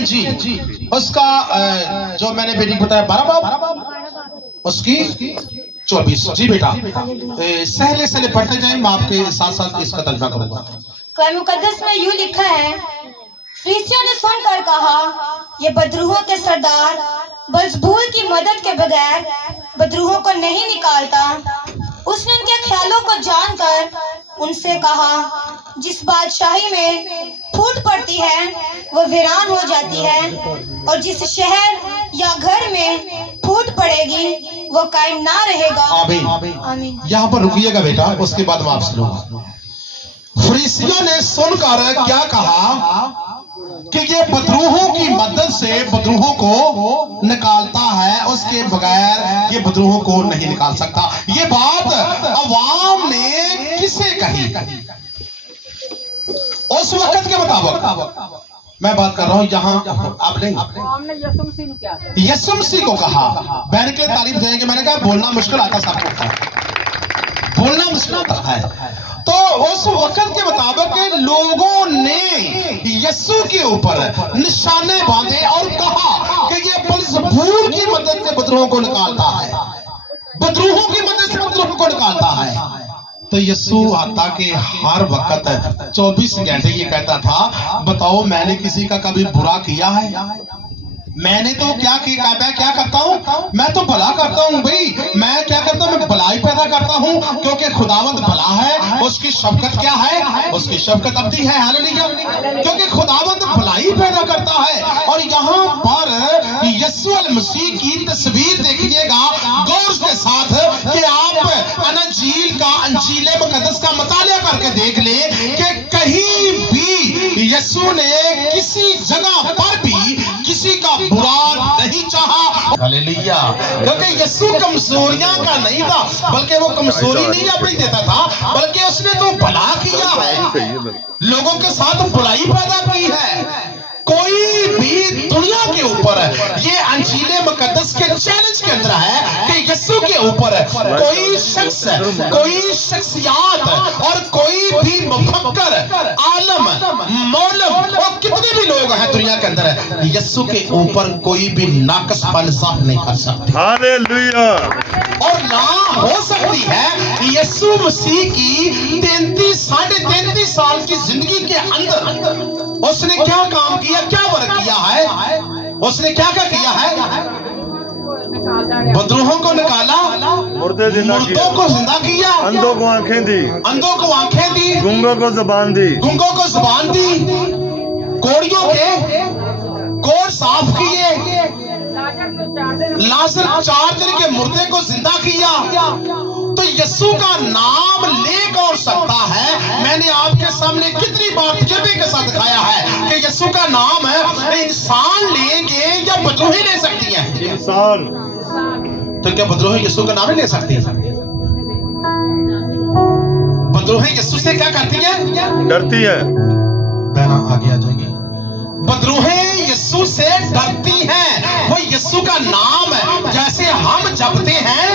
जी उसका जो मैंने बेटी को बताया 12 बाब उसकी 24। जी बेटा सहले सहले पढ़ते जाएं, मैं आपके साथ साथ इसका तर्जुमा करूंगा। कुरान मुकद्दस में यूं लिखा है, फरिश्तियों ने सुनकर कहा, ये बदरूहों के सरदार बल्जबूल की मदद के बगैर बदरूहों को नहीं निकालता। उसने उनके ख्यालों को जानकर उनसे कहा, जिस बादशाही में फूट पड़ती है वो वीरान हो जाती है, और जिस शहर या घर में फूट पड़ेगी वो कायम ना रहेगा। आमीन। यहाँ पर रुकिएगा बेटा, उसके बाद मैं आपसे लूंगा। फरिश्तियों ने सुनकर क्या कहा कि ये बदरूहों की मदद से बदरूहों को निकालता है, उसके बगैर ये बदरूहों को नहीं निकाल सकता। ये बात अवाम ने किसे कही? उस वक्त के मुताबिक मैं बात कर रहा हूं। यहाँ आपने यीशु मसीह को कहा, बहन के लिए तारीफ देंगे। मैंने कहा बोलना मुश्किल आता सबको, बोलना मुश्किल होता है। तो उस वक्त के मुताबिक लोगों ने यीशु के ऊपर निशाने बांधे और कहा कि ये बल्जबूल की मदद से बदरूहों को निकालता है, बदरूहों की मदद से बदरूहों को निकालता है। तो यीशु आता के हर वक्त 24 घंटे ये कहता था, बताओ मैंने किसी का कभी बुरा किया है? मैंने तो क्या किया? मैं क्या करता हूँ? मैं तो भला करता हूँ भाई। मैं क्या करता हूँ? मैं भलाई पैदा करता हूँ, क्योंकि खुदावंद भला है। उसकी शफकत क्या है? उसकी शफकत अब्दी है। हालेलुया। क्योंकि खुदावंद भलाई पैदा करता है। और यहाँ पर यीशु मसीह की तस्वीर देखिएगा गौर के साथ कि आप अंजील का, अंजील मुकद्दस का मुताला करके देख ले कि कहीं भी यीशु ने किसी जगह पर भी किसी का बुरा नहीं चाहा। हालेलुया। क्योंकि यीशु कमजोरियां का नहीं था, बल्कि वो कमजोरी नहीं अपनी देता था, बल्कि उसने तो भला किया है, लोगों के साथ भलाई पैदा की है। कोई भी दुनिया के ऊपर ये अंजील मुकद्दस के चैलेंज के अंदर है कि यीशु के ऊपर कोई शख्स, कोई शख्सियत और कोई भी मुफक्कर, आलम, मौलम और कितने भी लोग हैं दुनिया के अंदर, यीशु के ऊपर कोई भी नाकसपन साफ नहीं कर सकते। हालेलुया। और ना हो सकती है यीशु मसीह की 33 साल की जिंदगी के अंदर उसने क्या काम किया, क्या वर्क किया है? उसने क्या क्या किया है? बदरूहों को निकाला, मुर्दों को जिंदा किया, अंधों को आंखें दी, अंधों को आंखें दी, गूंगों को जुबान दी, गूंगों को जुबान दी, कोड़ियों के कोड़ साफ किए, लाजर 4 दिन के मुर्दे को जिंदा किया। तो यीशु का नाम ले कौन सकता है? मैंने आपके सामने कितनी बार तजर्बे के साथ दिखाया है कि यीशु का नाम है, इंसान लेंगे या बदरूहें ले सकती हैं? इंसान। तो क्या बदरूहें यीशु का नाम ले सकती हैं? बदरूहें यीशु से क्या करती हैं? डरती है। बहना आगे आ जाएगी। बदरूहें यीशु से डरती हैं। वो यीशु का नाम है जैसे हम जपते हैं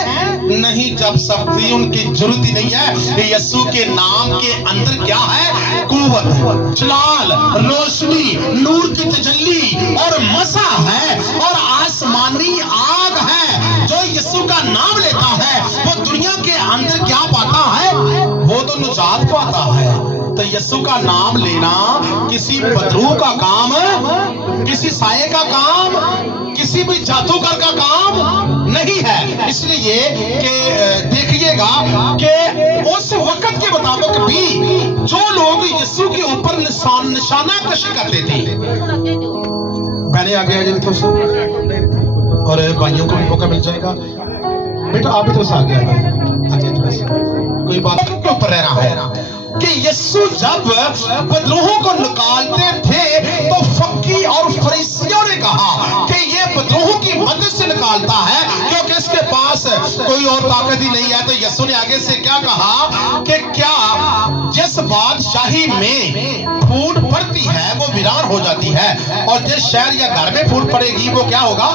नहीं जप सकती, उनकी जरूरत ही नहीं है। यीशु के नाम के अंदर क्या है? कुव्वत, जलाल, रोशनी, नूर की तजल्ली और मज़ा है और आसमानी आग है। जो यीशु का नाम लेता है वो दुनिया के अंदर क्या पाता है? वो तो निजात पाता है। तो यीशु का नाम लेना किसी बदरूह का काम, किसी साये का काम, किसी भी जादूगर का काम नहीं है। इसलिए कि देखिएगा कि उस वक्त के मुताबिक भी जो लोग यीशु के ऊपर निशाना कशी करते थे, मैंने आगे आ जाए तो और भाइयों को भी मौका मिल जाएगा। बेटा आप भी तो आगे आगे कोई बात के ऊपर रहना है कि यीशु जब बदरूहों को निकालते थे तो फक्की और फरीसियों ने कहा कि ये बदरूहों की मदद से निकालता है, क्योंकि इसके पास कोई और ताकत ही नहीं है। तो यीशु ने आगे से क्या कहा कि क्या जिस बादशाही में फूट पड़ती है वो वीरान हो जाती है, और जिस शहर या घर में फूट पड़ेगी वो क्या होगा?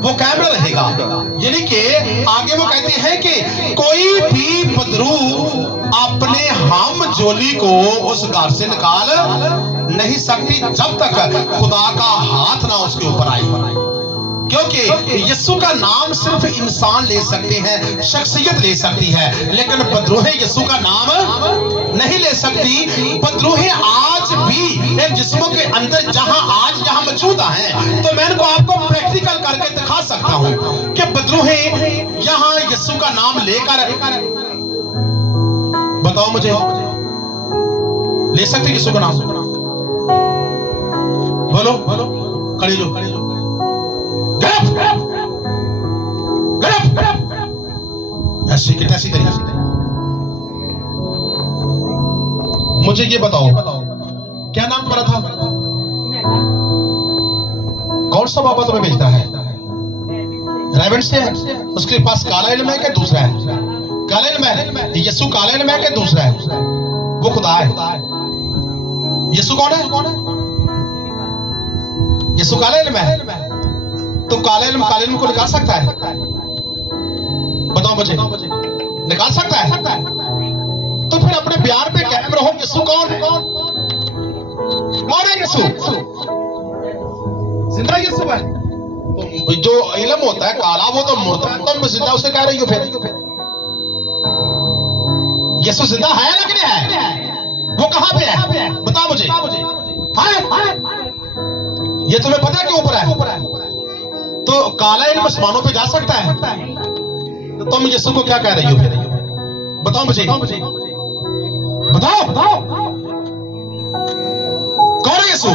वो कायम रहेगा। यानी कि आगे वो कहते हैं कि कोई भी बदरू अपने हम जोली को उस घर से निकाल नहीं सकती जब तक खुदा का हाथ ना उसके ऊपर आए। क्योंकि यीशु का नाम सिर्फ इंसान ले सकते हैं, शख्सियत ले सकती है, लेकिन बदरूहें यीशु का नाम नहीं ले सकती। बदरूहें आज भी एक जिस्मों के अंदर जहां आज यहां मौजूद हैं, तो मैं इनको आपको प्रैक्टिकल करके दिखा सकता हूं कि बदरूहें यहां यीशु का नाम लेकर, बताओ मुझे, ले सकते यीशु का नाम? बोलो बोलो, खड़ी लो, ऐसी कि तैसी तरीके से। मुझे ये बताओ, क्या नाम तुम्हारा था? कौन सा बाबा तुम्हें भेजता है? रेवेंट से है? उसके पास काला इल्म है क्या दूसरा है? काला इल्म है। यीशु काला इल्म है क्या दूसरा है? वो खुदा है। यीशु कौन है? यीशु काला इल्म है। तो काले इल्म को निकाल सकता है? बताओ मुझे, निकाल सकता है? तो फिर अपने बयान पे कायम रहो। यीशु कौन है? यीशु जिंदा यीशु है। तो जो इल्म होता है काला, वो तो मुर्दा है, तुम जिंदा उसे कह रही हो फिर? यीशु जिंदा है ना कि नहीं है? वो कहां पे है? बताओ मुझे। ये तुम्हें पता है कि ऊपर है? तो काला इल्म आसमानों पे जा सकता है? तो तुम यीशु को क्या कह रही हो फिर? बताओ मुझे, बताओ कौन है यीशु?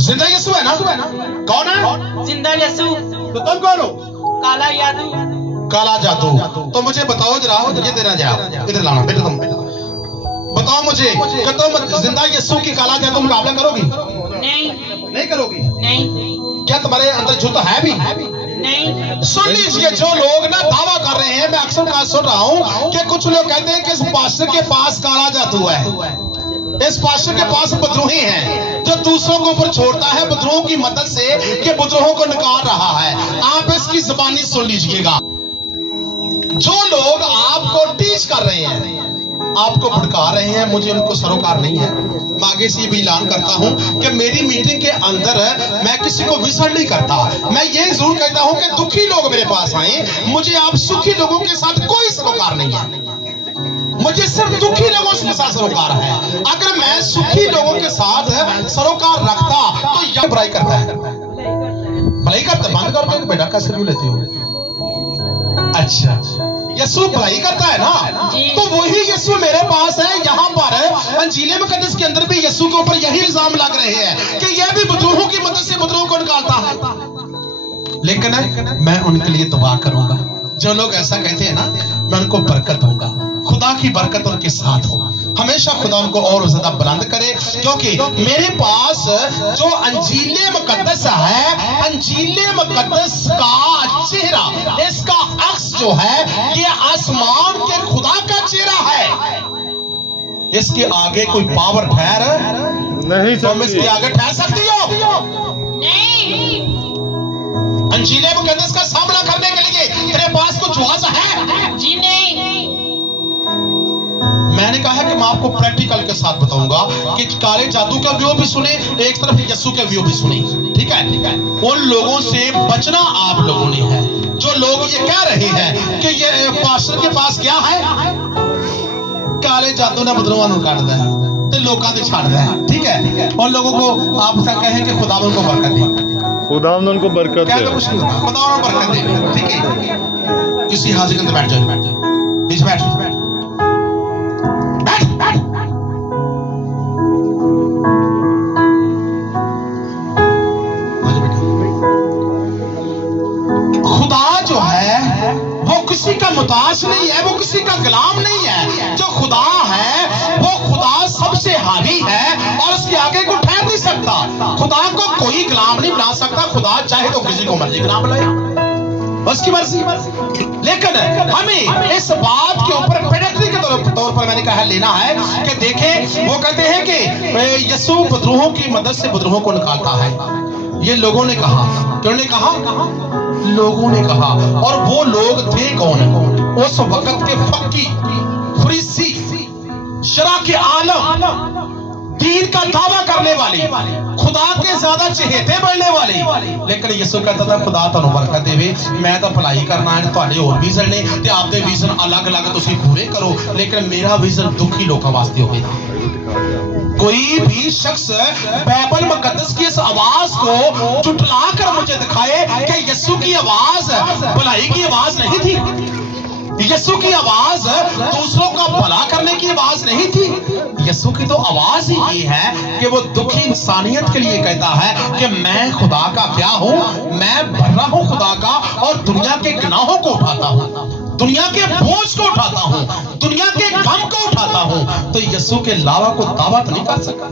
जिंदा यीशु है ना? कौन है जिंदा यीशु? तो तुम कौन हो? काला जादू। काला जादू। तो मुझे बताओ जरा, ये देना जरा, इधर लाना बेटा, तुम बताओ मुझे कि तुम जिंदा यीशु की काला जादू मुकाबला करोगी? नहीं करोगी? नहीं। क्या तुम्हारे अंदर जो तो है भी? नहीं। सुन लीजिए, जो लोग ना दावा कर रहे हैं, मैं अक्सर बात सुन रहा हूं कि कुछ लोग कहते हैं कि इस पास्टर के पास काला जादू है, इस पास्टर के पास बदरूही हैं, जो दूसरों के ऊपर छोड़ता है बदरूहों की मदद से कि बदरूहों को निकाल रहा है। आप इसकी जुबानी सुन लीजिएगा। जो लोग आपको टीच कर रहे हैं, आपको भड़का रहे हैं, मुझे उनको सरोकार नहीं है। मैं आगे से भी ऐलान करता हूं कि मेरी मीटिंग के अंदर मैं किसी को विसर नहीं करता। मैं ये जरूर कहता हूं कि दुखी लोग मेरे पास आए, मुझे आप सुखी लोगों के साथ कोई सरोकार नहीं है। मुझे सिर्फ दुखी लोगों के साथ सरोकार है। अगर मैं सुखी लोगों के साथ सरोकार रखता तो यह बुराई करता है, भलाई करता। बंद कर दो बेटा, कैसे भी लेती हो? अच्छा, यीशु भलाई करता है ना? तो वही यीशु मेरे पास है। यहाँ पर अंजील मुकद्दस के अंदर भी यीशु के ऊपर यही इल्जाम लग रहे हैं कि यह भी बदरूहों की मदद से बदरूहों को निकालता है। लेकिन मैं उनके लिए दुआ करूंगा। जो लोग ऐसा कहते हैं ना, मैं उनको बरकत दूंगा। खुदा की बरकत उनके साथ हो, हमेशा खुदा उनको और ज्यादा बुलंद करे। क्योंकि मेरे पास जो अंजील मुकद्दस है, अंजील मुकद्दस का चेहरा, इसका अक्स जो है, ये आसमान के खुदा का चेहरा है। इसके आगे कोई पावर ठहर नहीं तुम इसके आगे ठहर सकती हो? नहीं। अंजील मुकद्दस का सामना करने के लिए तेरे पास कुछ वाजा है? जी नहीं। मैंने कहा है कि मैं आपको प्रैक्टिकल के साथ बताऊंगा कि काले जादू का व्यू भी सुने, एक तरफ यीशु के व्यू भी सुने। ठीक है? उन लोगों से बचना आप लोगों ने है जो लोग ये कह रहे हैं कि ये पास्टर के पास क्या है, काले जादू ने बदलवा काट दिया ते लोकां ते छाड़ दिया। ठीक है? उन लोगों को आप कहें कि खुदा उनको बरकत दे, खुदा उनको बरकत क्या दे। तो कुछ नहीं होता, खुदा उनको बरकत दे। ठीक है? किसी हाजिर के अंदर बैठ जाओ, बीच बैठ बैठ। खुदा जो है वो किसी का मुताज नहीं है, वो किसी का गुलाम नहीं है। जो खुदा है वो खुदा सबसे हावी है और उसके आगे कोई ठहर नहीं सकता। खुदा को कोई गुलाम नहीं बना सकता। खुदा चाहे तो किसी को मर्जी गुलाम बनाए, उसकी मर्जी। लेकिन हमें इस बात के ऊपर पेडिग्री के तौर पर मैंने कहा लेना है कि देखें, वो कहते हैं कि यीशु बदरूहों की मदद से बदरूहों को निकालता है। ये लोगों ने कहा। क्यों ने कहा? लोगों ने कहा। और वो लोग थे कौन? उस वक्त के फकीह, फरीसी, शरा के आलम, दीन का दावा करने वाले, खुदा के ज्यादा चहेते बनने वाले, लेकिन यीशु कहता था खुदा तुहानू बरकत देवे, मैं तो भलाई करना है, तुहाडे होर विजन ने ते आपदे विजन अलग अलग तुसीं पूरे करो, लेकिन मेरा विजन दुखी लोगों वास्ते होवेगा। कोई भी शख्स बाइबल मुकद्दस की इस आवाज को चुटला कर मुझे दिखाए कि यीशु की आवाज भलाई की आवाज नहीं थी, यीशु की आवाज दूसरों का भला करने की आवाज नहीं थी। यीशु की तो आवाज ही ये है कि वो दुखी इंसानियत के लिए कहता है कि मैं खुदा का क्या हूं, मैं बर्रा हूं खुदा का, और दुनिया के गुनाहों को उठाता हूं, दुनिया के बोझ को उठाता हूं, दुनिया के गम को उठाता हूं। तो यीशु के अलावा को दावा तो नहीं कर सकता।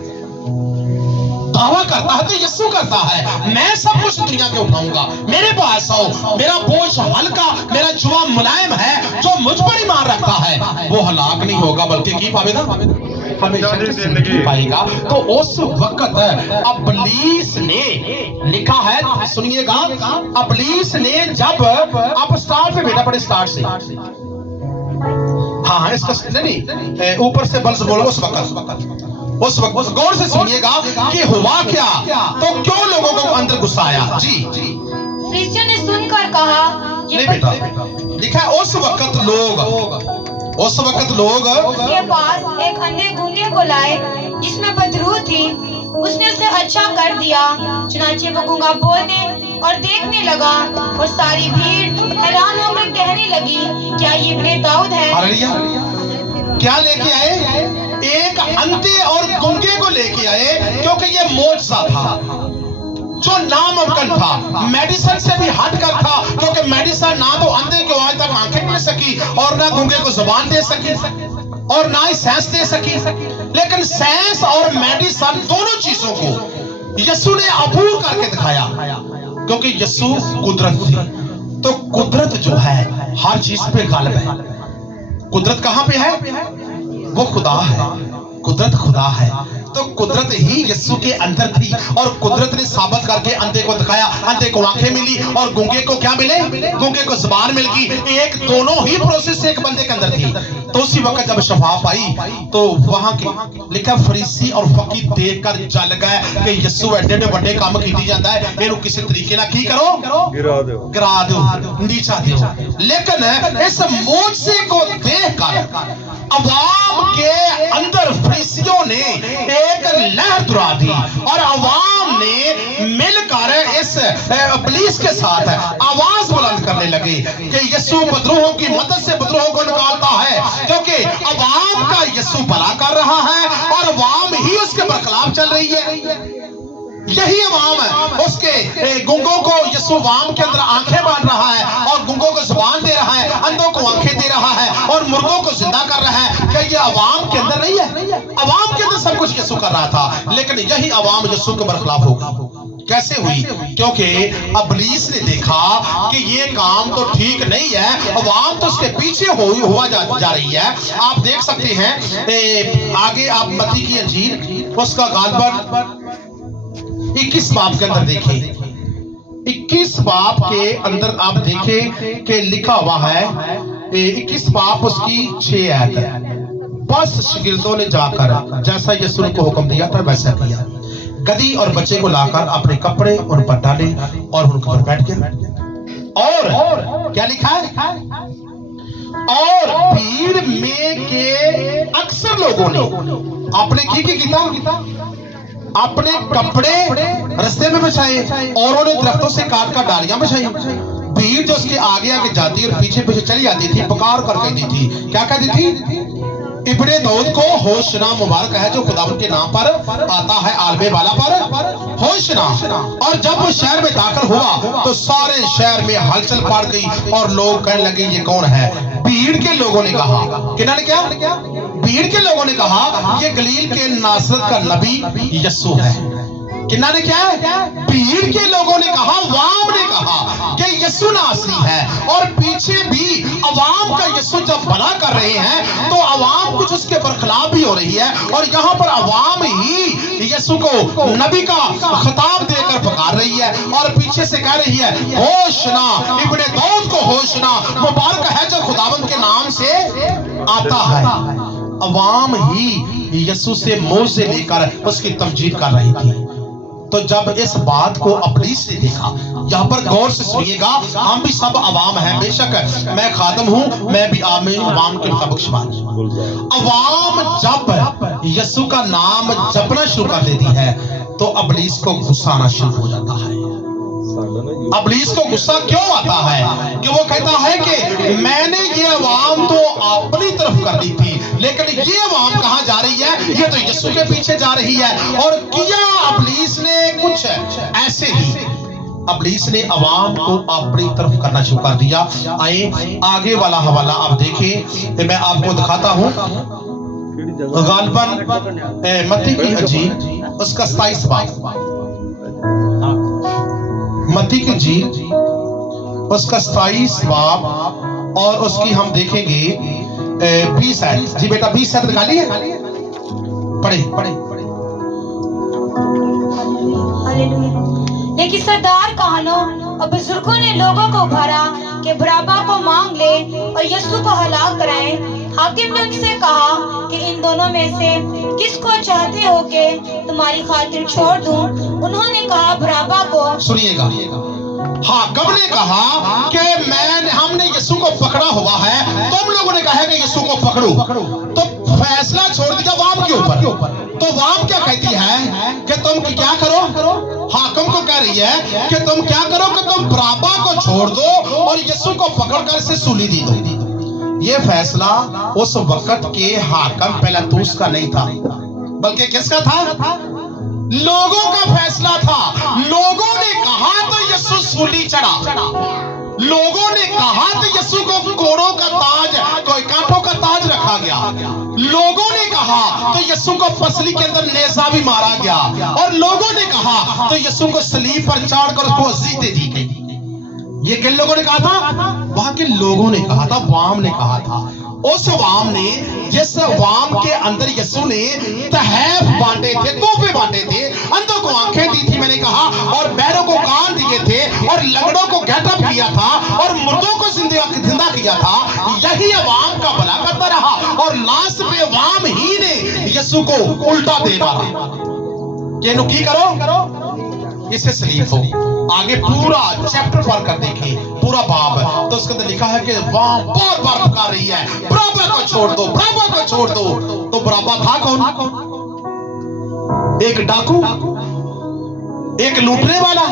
दावा करता है तो यीशु करता है, मैं सब कुछ दुनिया के उठाऊंगा, मेरे पास आओ, मेरा बोझ हल्का, मेरा जुआ मुलायम है, जो मुझ पर ईमान रखता है वो हलाक नहीं होगा बल्कि की पावेगा, हमेशा की जिंदगी पाएगा। तो उस वक्त अबलीस ने लिखा है, सुनिएगा, अबलीस ने जब आप स्टार्ट पे बेटा पढ़े, स्टार्ट से, हाँ इसका नहीं ऊपर से बल से बोलो, उस वक्त गौर से सुनिएगा कि हुआ क्या, तो क्यों लोगों को अंदर गुस्सा आया। जी फरीसियों ने सुनकर कहा, नहीं बेटा, लिखा है उस वक्त लोग उसके पास एक अंधे गूंगे को लाए जिसमें बदरूह थी, उसने उसे अच्छा कर दिया। चुनांचे वो गूंगा बोलने और देखने लगा, और सारी भीड़ हैरान होकर कहने लगी, क्या ये इब्ने दाऊद है? हालेलुया। क्या लेके आए? एक अंधे और गूंगे को लेके आए, क्योंकि ये मोजज़ा था जो नामुमकिन था, मेडिसिन से भी हटकर था, क्योंकि मेडिसिन ना तो अंधे को आज तक आंखें दे सकी और ना गूंगे को जुबान दे सकी और ना ही साइंस दे सकी, लेकिन साइंस और मेडिसिन दोनों चीजों को यीशु ने अबूर करके दिखाया, क्योंकि यीशु कुदरत थी। तो कुदरत जो है हर चीज पे गालिब है। कुदरत कहां पे है? वो खुदा है, कुदरत खुदा है। तो कुदरत ही यीशु के अंदर थी और कुदरत ने साबित करके अंधे को दिखाया, अंधे को आंखें मिली और गूंगे को क्या मिले? गूंगे को जुबान मिल गई। एक दोनों ही प्रोसेस एक बंदे के अंदर थी। तो उसी वक्त जब शफा पाई तो वहां की लिखा फरीसी और फकीर देखकर जल गए कि यीशु एडे एडे बड़े काम कीती जाता है, इन्हें किसी तरीके ना की करो, गिरा दो, नीचा दो। लेकिन इस मोजज़े को देखकर अवाम के अंदर फरीसियों ने एक लहर दुरा दी और अवाम ने मिलकर इस पुलिस के साथ आवाज बुलंद करने लगे कि यीशु बदरूहों की मदद से बदरूहों को निकालता है, क्योंकि अवाम का यीशु भला कर रहा है और अवाम ही उसके बरखिलाफ चल रही है। यही अवाम है, उसके गुंगों को यीशु अवाम के अंदर आंखें बांध रहा है और गुंगों को जुबान दे रहा है, अंधों को आंखें दे रहा है और मुर्दों को जिंदा कर रहा है। क्या ये अवाम के अंदर नहीं है? अवाम के अंदर सब कुछ यीशु कर रहा था, लेकिन यही अवाम यीशु के बरखिलाफ होगी। कैसे हुई? क्योंकि इब्लीस ने देखा कि ये काम तो ठीक नहीं है, अवाम तो उसके पीछे हुआ जा रही है। आप देख सकते हैं आगे आप मत्ती की अंजील उसका गालबन 21 बाब के अंदर देखें, 21 बाब के अंदर आप देखें कि लिखा हुआ है 21 बाब उसकी 6 आयत है। बस शागिर्दों ने जाकर जैसा यीशु ने को हुक्म दिया था वैसा किया, गधी और बच्चे को लाकर अपने कपड़े उन पर डाले और उन पर बैठ गया। और क्या लिखा है? और भीड़ में के अक्सर लोगों ने अपने की किया, अपने कपड़े रास्ते में बिछाए और उन्हें दरख्तों से काट कर डालियां बिछाई। भीड़ जो उसके आगे आगे जाती और पीछे पीछे चली जाती थी, पुकार कर कहती थी, क्या कहती थी? इब्ने दाऊद को होशना मुबारक है जो खुदा के नाम पर आता है, आलमे वाला पर होशना। और जब वो शहर में दाखिल हुआ तो सारे शहर में हलचल पड़ गई और लोग कहने लगे ये कौन है? भीड़ के लोगों ने कहा, किन्होंने क्या? भीड़ के लोगों ने कहा ये गलील के नासरत का नबी यीशु है। किन्होंने क्या? भीड़ के लोगों ने कहा, अवाम ने कहा कि यीशु नासरी है। और पीछे भी अवाम का यीशु जब भला कर रहे हैं तो अवाम कुछ उसके बरखिलाफ भी हो रही है और यहाँ पर अवाम ही यीशु को नबी का खिताब देकर पुकार रही है और पीछे से कह रही है होशना, इब्ने दाऊद को होशना, मुबारक है जो खुदावंद के नाम से आता है। अवाम ही यीशु से मोज़े लेकर उसकी तमजीद कर रही थी। तो जब इस बात को इब्लीस ने देखा, यहाँ पर गौर से सुनिएगा, हम भी सब अवाम हैं, बेशक मैं खादम हूँ, मैं भी अवाम के मुताबिक शुमार हूँ। अवाम जब यीशु का नाम जपना शुरू कर देती है तो इब्लीस को गुस्सा आना शुरू हो जाता है। इब्लीस को गुस्सा क्यों आता है कि वो कहता है कि मैंने ये अवाम तो अपनी तरफ कर दी थी, लेकिन ये अवाम कहाँ जा रही है, ये तो यीशु के पीछे जा रही है। और किया इब्लीस ने कुछ ऐसे ही, इब्लीस ने अवाम को अपनी तरफ करना शुरू कर दिया। आए आगे वाला हवाला आप देखें, मैं आपको दिखाता हूँ। गालबन मत्ती की इंजील उसका 27 बाब, मत्ती की इंजील उसका 27 बाब और उसकी हम देखेंगे 20 है। जी बेटा 20 है, निकालिए, पढ़े पढ़े। लेकिन सरदार कहानों और बुजुर्गों ने लोगों को उभारा कि बराबा को मांग ले और यीशु को हलाक कराएं। हाकिम ने उनसे कहा कि इन दोनों में से किसको चाहते हो कि तुम्हारी खातिर छोड़ दूं? उन्होंने कहा बराबा को। सुनिएगा, हाकिम ने कहा कि हमने यीशु को पकड़ा हुआ है, तुम लोगों ने कहा कि यीशु को पकड़ो, तो फैसला छोड़ दिया वाम के ऊपर। तो वाम क्या कहती है कि तुम क्या करो? हाकिम को कह रही है कि तुम क्या करो कि तुम बराबा को छोड़ दो और यीशु को पकड़कर इसे सूली दी दो। ये फैसला उस वक्त के हाकिम पिलातुस का नहीं था, बल्कि किसका था? लोगों का फैसला था। लोगों ने कहा तो यीशु सूली चढ़ा, लोगों ने कहा तो यीशु को कोड़ों का ताज, कोई कांटों का ताज रखा गया। लोगों ने कहा तो यीशु को पसली के अंदर नेज़ा भी मारा गया, और लोगों ने कहा तो यीशु को सलीब पर चाड़कर उसको अज़ीज़ें दी गई। ये किन लोगों ने कहा था? वहां के लोगों ने कहा था, वाम ने कहा था। उस वाम ने, जिस वाम के अंदर यीशु ने तहफ बांटे थे, तोहफे बांटे थे, अंधों को आंखें दी थी मैंने कहा, और बैरों को कान दिए थे, और लंगड़ों को गेटअप किया था, और मुर्दों को जिंदा किया था, यही अवाम का भला करता रहा। और लास्ट में वाम ही ने यीशु को उल्टा दे मारा कि नु की करो, इसे सलीब हो। आगे पूरा चैप्टर पढ़ कर देखिए, पूरा बाब, तो उसके अंदर लिखा है कि वाम बार बार पुकार रही है, बराबा को छोड़ दो, बराबा को छोड़ दो। तो बराबा था कौन? एक डाकू, एक लूटने वाला,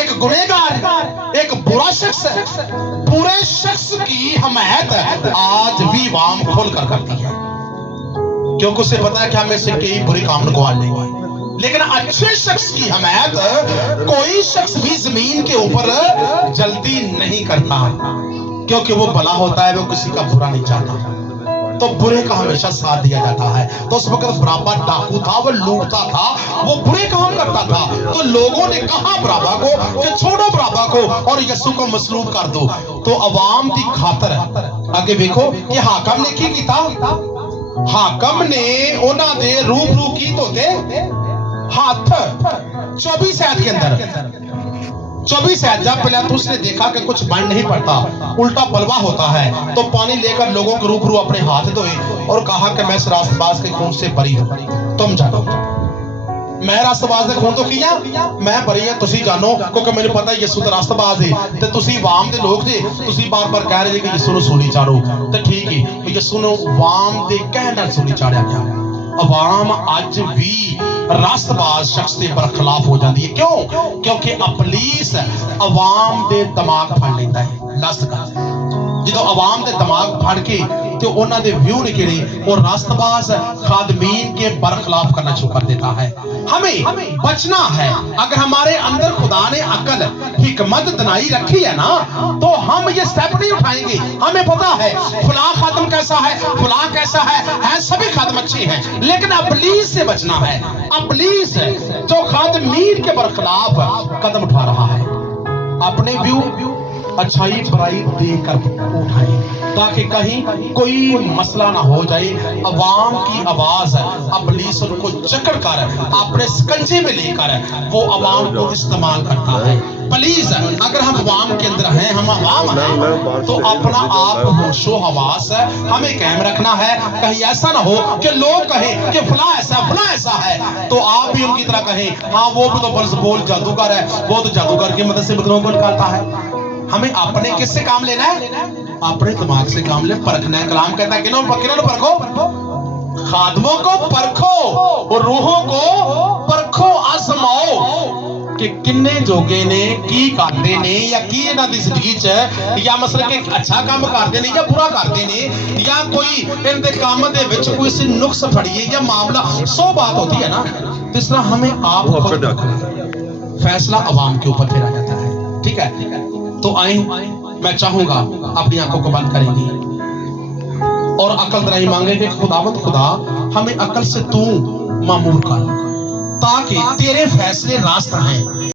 एक गुनहगार, एक बुरा शख्स। बुरे शख्स की हमायत आज भी वाम खोल कर करती है, क्योंकि उसे पता है कि हमें से कई बुरे काम निकाल लेंगे। लेकिन अच्छे शख्स की हमायत कोई शख्स भी जमीन के ऊपर जल्दी नहीं करता, क्योंकि वो भला होता है, वो किसी का बुरा नहीं चाहता, तो बुरे का हमेशा साथ दिया जाता है। तो उस वक्त बराबा डाकू था, वो लूटता था, वो बुरे काम करता था। तो लोगों ने कहा बराबा को कि छोड़ो बराबा को और यीशु को मसलूब कर दो। तो अवाम की खातर आगे देखो कि हाकिम ने की था। हाकिम ने उन्होंने दे रूबरू की तो दे हाथ 24 आयत के अंदर 24 आयत, जब पिलातुस ने देखा कि कुछ बन नहीं पड़ता, उल्टा बलवा होता है, तो पानी लेकर लोगों के रूबरू अपने हाथ धोए और कहा कि मैं इस रास्तबाज के खून से बरी हूं, तुम जानो। मैं रास्तबाज ने खून तो किया, मैं बरी हां, तुसी जानो, क्योंकि मैंने पता है यीशु तो रास्तबाज है, ते तुसी वाम दे लोग जे, तुसी बार-बार कह रहे जे कि यीशु नु सूली चाड़ो, ते ठीक है, तो यीशु नु वाम दे कहण नाल सूली चाड़िया गया। अवाम अज भी रास्तबाज शख्स के बरखिलाफ हो जाती है। क्यों? क्योंकि इब्लीस अवाम दे दिमाग फड़ लेता है। दस जो अवाम दे दिमाग फड़ के तो उन्होंने दे व्यू ने किहड़े और रास्तबाज खादमीन के बरखिलाफ करना शुरू कर देता है। हमें बचना है। अगर हमारे अंदर खुदा ने अकल हिकमत दनाई रखी है ना, तो हम ये स्टेप नहीं उठाएंगे। हमें पता है फला खादम कैसा है, फला कैसा है सभी खादम अच्छे हैं, लेकिन इब्लीस से बचना है। इब्लीस जो खादमीन के बरखिलाफ कदम उठा रहा है, अपने व्यू अच्छाई बुराई देकर उठाए, ताकि कहीं कोई मसला ना हो जाए। अवाम की आवाज इब्लीस उनको जकड़ कर अपने स्कंजे में लेकर वो अवाम को इस्तेमाल करता है। प्लीज अगर हम अवाम के अंदर हैं, हम अवाम हैं, तो अपना आप होशो हवास हमें कायम रखना है। कहीं ऐसा ना हो कि लोग कहें कि फला ऐसा है, तो आप भी उनकी तरह कहें हाँ वो भी तो बल्जबोल जादूगर है, वो तो जादूगर की मदद से बदलों को निकालता है। हमें अपने किससे काम लेना है? अपने दिमाग से काम ले, परखना है। कलाम कहता है किन्हों परखो, खादमों को परखो और रूहों को परखो, आजमाओ कि किन्ने जोगे ने की करते ने या की इन्हां दी जिंदगी च या मसला कि अच्छा काम करते ने या बुरा करते ने, या कोई इनके काम दे विच कोई सी नुक्स फड़िए या मामला 100 बात होती है ना। तो इस तरह हमें आप फैसला अवाम के ऊपर फेरा जाता है। ठीक है, तो आए मैं चाहूंगा अपनी आंखों को बंद करेंगे और अकल दराही मांगेंगे। खुदावंद खुदा हमें अकल से तू मामूर कर, ताकि तेरे फैसले रास्त हैं।